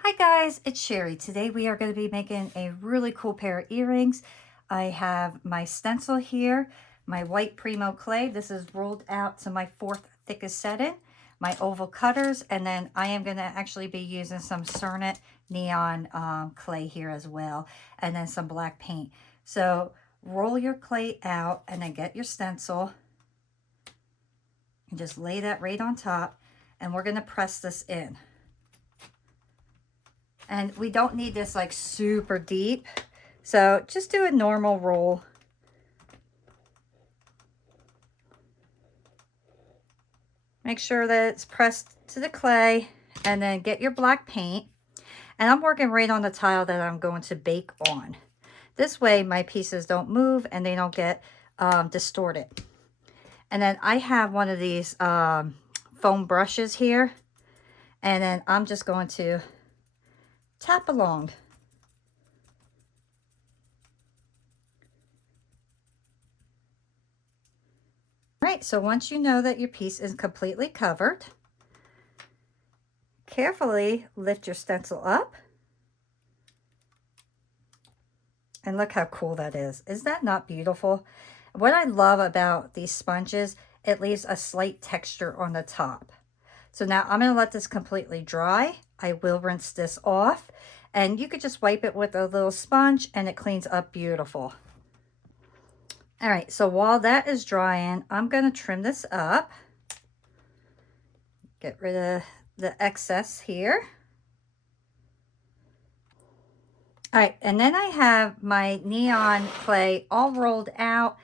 Hi guys, it's Sherry. Today we are going to be making a really cool pair of earrings. I have my stencil here, my white Primo clay. This is rolled out to my 4th thickest setting, my oval cutters, and then I am going to actually be using some Cernit neon clay here as well, and then some black paint. So roll your clay out and then get your stencil and just lay that right on top, and we're going to press this in. And we don't need this like super deep, so just do a normal roll. Make sure that it's pressed to the clay, and then get your black paint. And I'm working right on the tile that I'm going to bake on. This way my pieces don't move and they don't get distorted. And then I have one of these foam brushes here, and then I'm just going to tap along. Right, so once you know that your piece is completely covered, carefully lift your stencil up. And look how cool that is. Is that not beautiful? What I love about these sponges, it leaves a slight texture on the top. So now I'm going to let this completely dry. I will rinse this off, and you could just wipe it with a little sponge and it cleans up beautiful. All right, so while that is drying, I'm going to trim this up. Get rid of the excess here. All right, and then I have my neon clay all rolled out.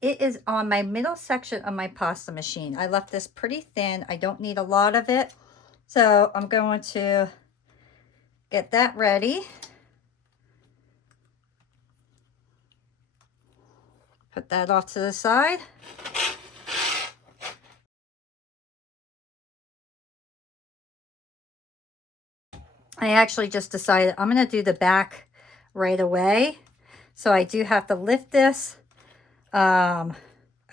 It is on my middle section of my pasta machine. I left this pretty thin. I don't need a lot of it. So I'm going to get that ready. Put that off to the side. I actually just decided I'm going to do the back right away. So I do have to lift this. I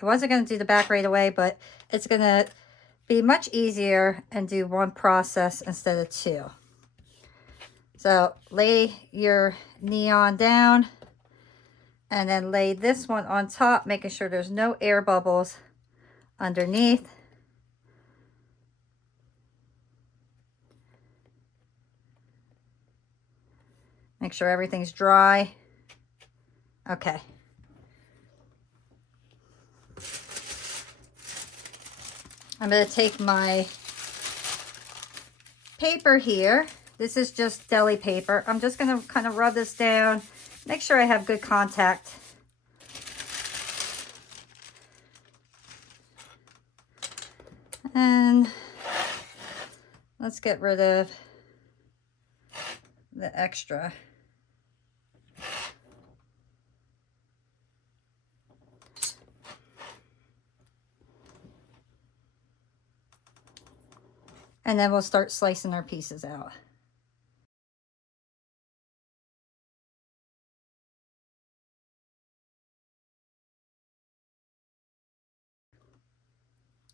wasn't going to do the back right away, but it's going to be much easier and do one process instead of two. So lay your neon down and then lay this one on top, making sure there's no air bubbles underneath. Make sure everything's dry. Okay. I'm going to take my paper here. This is just deli paper. I'm just going to kind of rub this down. Make sure I have good contact. And let's get rid of the extra. And then we'll start slicing our pieces out.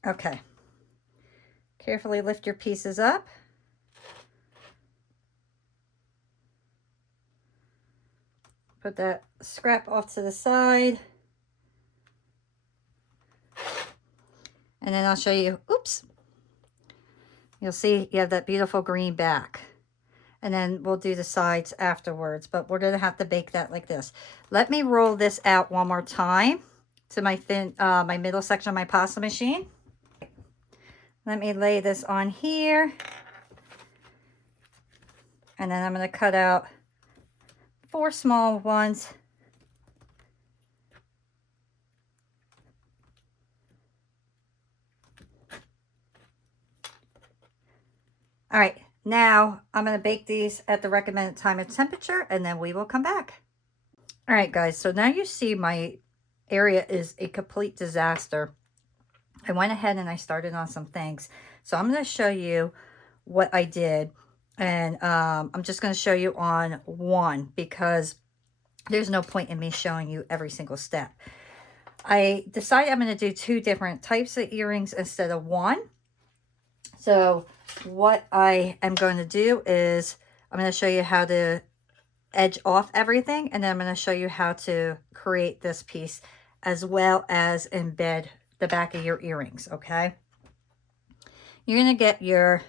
Okay. Carefully lift your pieces up. Put that scrap off to the side. And then I'll show you, oops. You'll see you have that beautiful green back. And then we'll do the sides afterwards, but we're gonna have to bake that like this. Let me roll this out one more time to my my middle section of my pasta machine. Let me lay this on here. And then I'm gonna cut out 4 small ones. All right, now I'm going to bake these at the recommended time and temperature, and then we will come back. All right, guys, so now you see my area is a complete disaster. I went ahead and I started on some things. So I'm going to show you what I did, and I'm just going to show you on one because there's no point in me showing you every single step. I decided I'm going to do 2 different types of earrings instead of one. So what I am going to do is I'm going to show you how to edge off everything, and then I'm going to show you how to create this piece as well as embed the back of your earrings, okay? You're going to get your,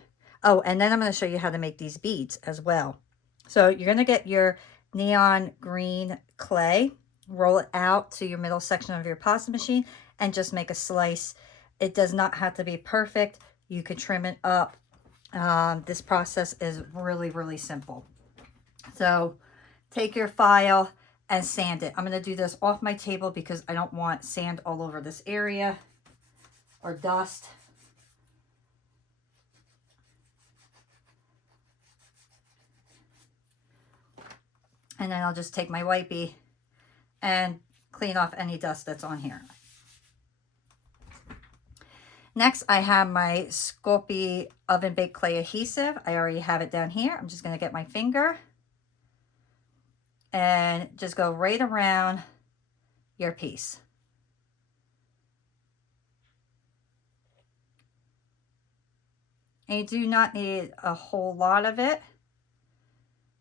oh, and then I'm going to show you how to make these beads as well. So you're going to get your neon green clay, roll it out to your middle section of your pasta machine, and just make a slice. It does not have to be perfect. You can trim it up. This process is really, really simple. So take your file and sand it. I'm going to do this off my table because I don't want sand all over this area or dust. And then I'll just take my wipey and clean off any dust that's on here. Next, I have my Sculpey oven baked clay adhesive. I already have it down here. I'm just going to get my finger and just go right around your piece. And you do not need a whole lot of it,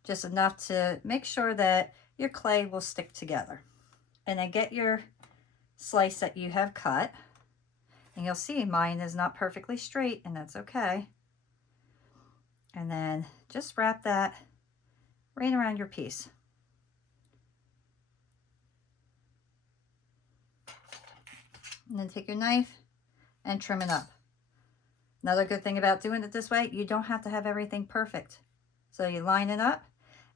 just enough to make sure that your clay will stick together. And then get your slice that you have cut. And you'll see mine is not perfectly straight, and that's okay. And then just wrap that right around your piece. And then take your knife and trim it up. Another good thing about doing it this way, you don't have to have everything perfect. So you line it up,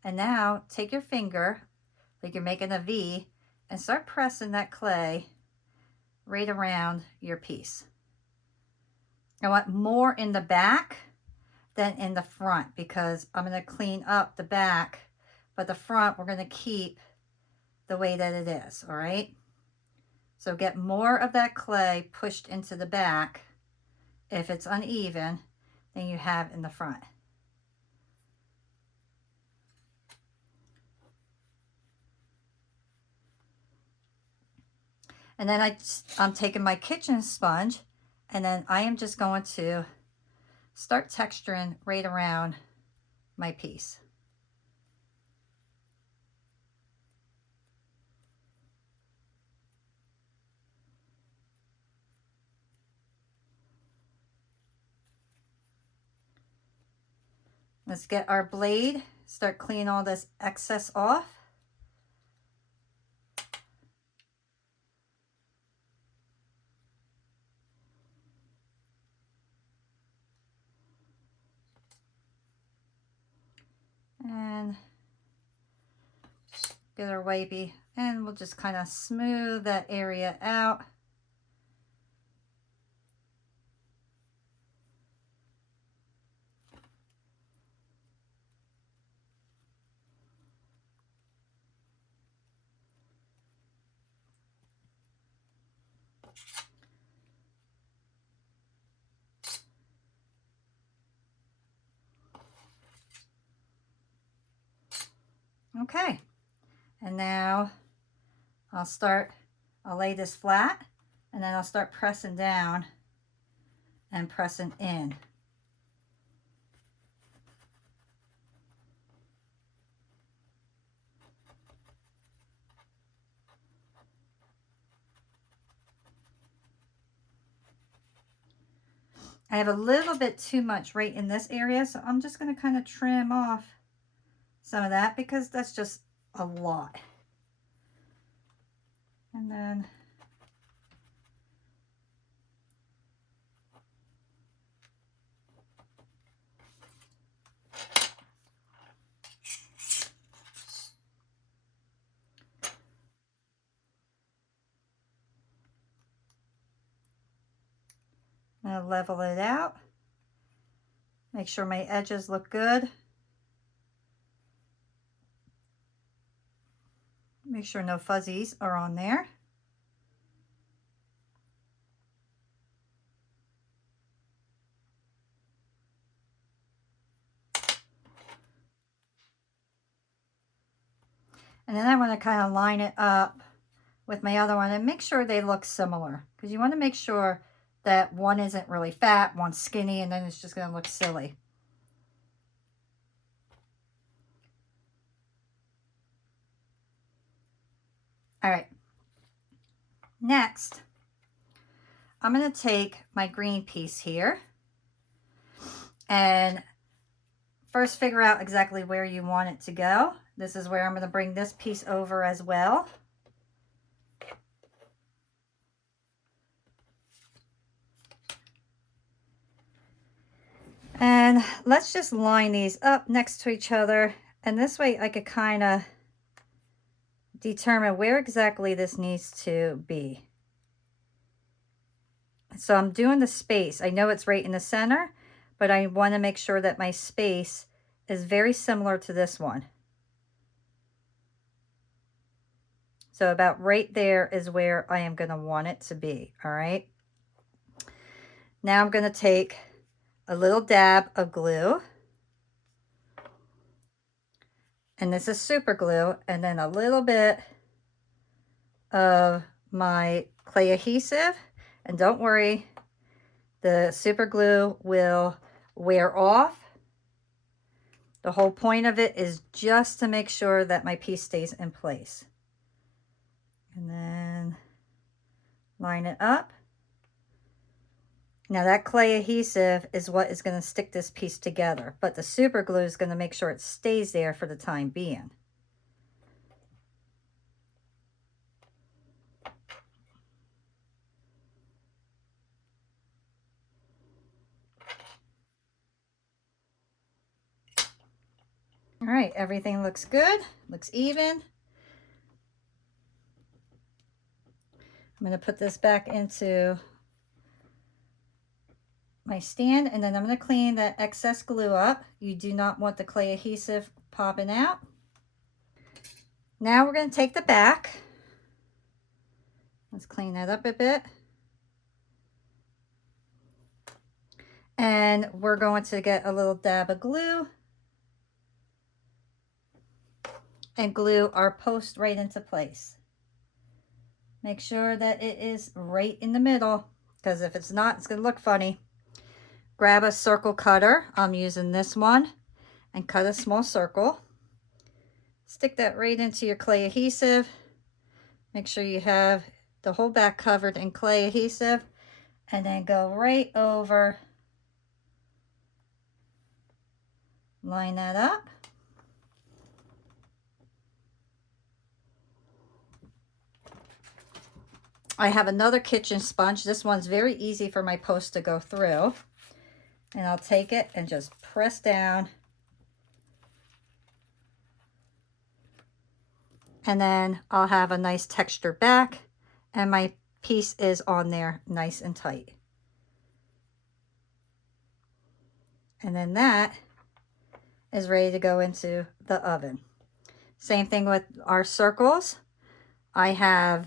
and now take your finger, like you're making a V, and start pressing that clay right around your piece. I want more in the back than in the front because I'm going to clean up the back, but the front we're going to keep the way that it is, all right? So get more of that clay pushed into the back if it's uneven than you have in the front. And then I'm taking my kitchen sponge, and then I am just going to start texturing right around my piece. Let's get our blade, start cleaning all this excess off. And get our wipey, and we'll just kind of smooth that area out. Okay, and now I'll lay this flat, and then I'll start pressing down and pressing in. I have a little bit too much right in this area, so I'm just going to kind of trim off some of that because that's just a lot. And then I'm going to level it out. Make sure my edges look good. Make sure no fuzzies are on there. And then I want to kind of line it up with my other one and make sure they look similar, because you want to make sure that one isn't really fat, one's skinny, and then it's just going to look silly. All right. Next, I'm going to take my green piece here and first figure out exactly where you want it to go. This is where I'm going to bring this piece over as well. And let's just line these up next to each other. And this way I could kind of determine where exactly this needs to be. So I'm doing the space. I know it's right in the center, but I want to make sure that my space is very similar to this one. So about right there is where I am going to want it to be. All right. Now I'm going to take a little dab of glue. And this is super glue. And then a little bit of my clay adhesive. And don't worry, the super glue will wear off. The whole point of it is just to make sure that my piece stays in place. And then line it up. Now that clay adhesive is what is going to stick this piece together, but the super glue is going to make sure it stays there for the time being. All right, everything looks good, looks even. I'm going to put this back into my stand, and then I'm going to clean that excess glue up. You do not want the clay adhesive popping out. Now we're going to take the back. Let's clean that up a bit. And we're going to get a little dab of glue and glue our post right into place. Make sure that it is right in the middle, because if it's not, it's going to look funny. Grab a circle cutter. I'm using this one, and cut a small circle. Stick that right into your clay adhesive. Make sure you have the whole back covered in clay adhesive, and then go right over. Line that up. I have another kitchen sponge. This one's very easy for my post to go through. And I'll take it and just press down. And then I'll have a nice texture back, and my piece is on there nice and tight. And then that is ready to go into the oven. Same thing with our circles. I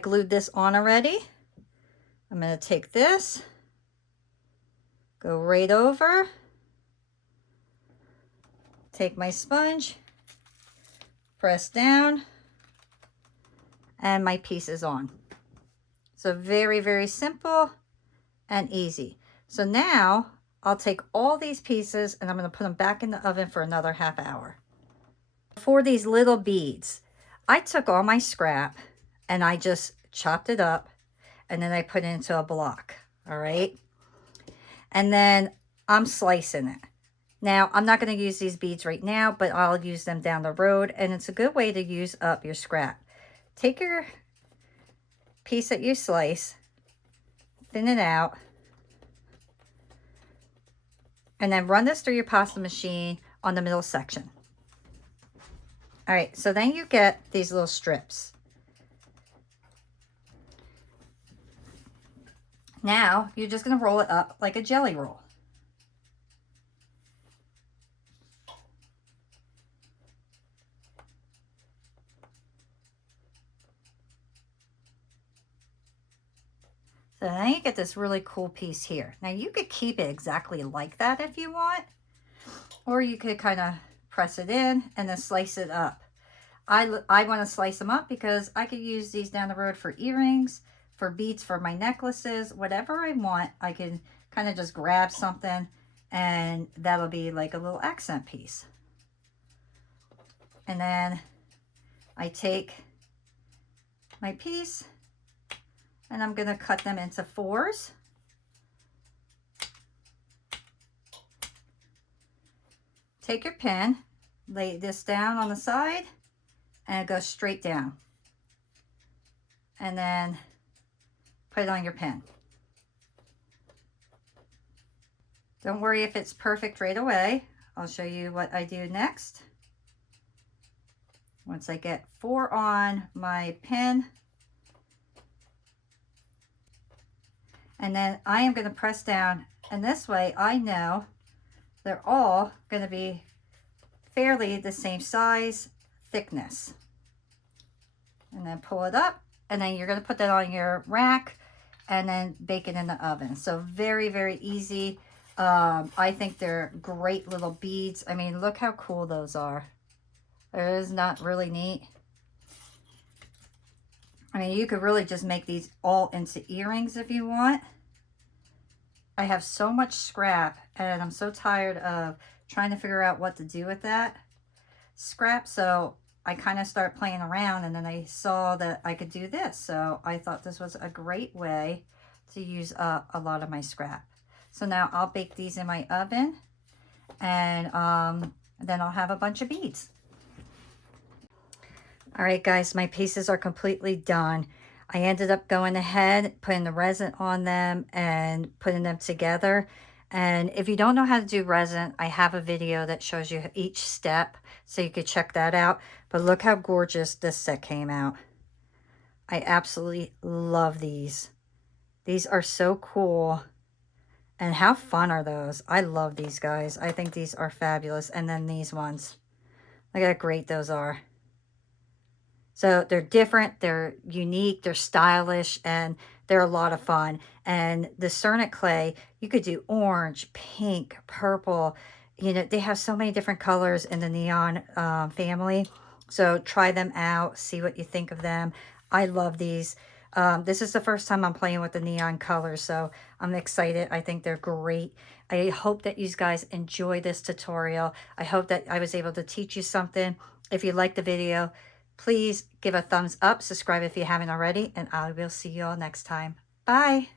glued this on already. I'm going to take this, go right over, take my sponge, press down, and my piece is on. So very, very simple and easy. So now I'll take all these pieces and I'm going to put them back in the oven for another half hour. For these little beads, I took all my scrap and I just chopped it up, and then I put it into a block. All right. And then I'm slicing it. Now, I'm not going to use these beads right now, but I'll use them down the road, and it's a good way to use up your scrap. Take your piece that you slice, thin it out, and then run this through your pasta machine on the middle section. All right, so then you get these little strips. Now, you're just going to roll it up like a jelly roll. So then you get this really cool piece here. Now, you could keep it exactly like that if you want, or you could kind of press it in and then slice it up. I want to slice them up because I could use these down the road for earrings, for beads for my necklaces, whatever I want. I can kind of just grab something and that'll be like a little accent piece. And then I take my piece, and I'm going to cut them into 4s. Take your pen, lay this down on the side, and go straight down. And then put it on your pen. Don't worry if it's perfect right away. I'll show you what I do next. Once I get 4 on my pen, and then I am going to press down, and this way I know they're all going to be fairly the same size, thickness. And then pull it up, and then you're going to put that on your rack and then bake it in the oven. So very, very easy. I think they're great little beads. I mean, look how cool those are. Is not really neat. I mean, you could really just make these all into earrings if you want. I have so much scrap, and I'm so tired of trying to figure out what to do with that scrap. So I kind of start playing around, and then I saw that I could do this. So I thought this was a great way to use a lot of my scrap. So now I'll bake these in my oven, and then I'll have a bunch of beads. All right, guys, my pieces are completely done. I ended up going ahead, putting the resin on them and putting them together. And if you don't know how to do resin, I have a video that shows you each step, so you could check that out. But look how gorgeous this set came out. I absolutely love these. These are so cool. And how fun are those? I love these guys. I think these are fabulous. And then these ones. Look how great those are. So they're different, they're unique, they're stylish, and they're a lot of fun. And the Cernet clay, you could do orange, pink, purple. You know, they have so many different colors in the neon family. So try them out, see what you think of them. I love these. This is the first time I'm playing with the neon colors, so I'm excited. I think they're great. I hope that you guys enjoy this tutorial. I hope that I was able to teach you something. If you liked the video, please give a thumbs up, subscribe if you haven't already, and I will see you all next time. Bye.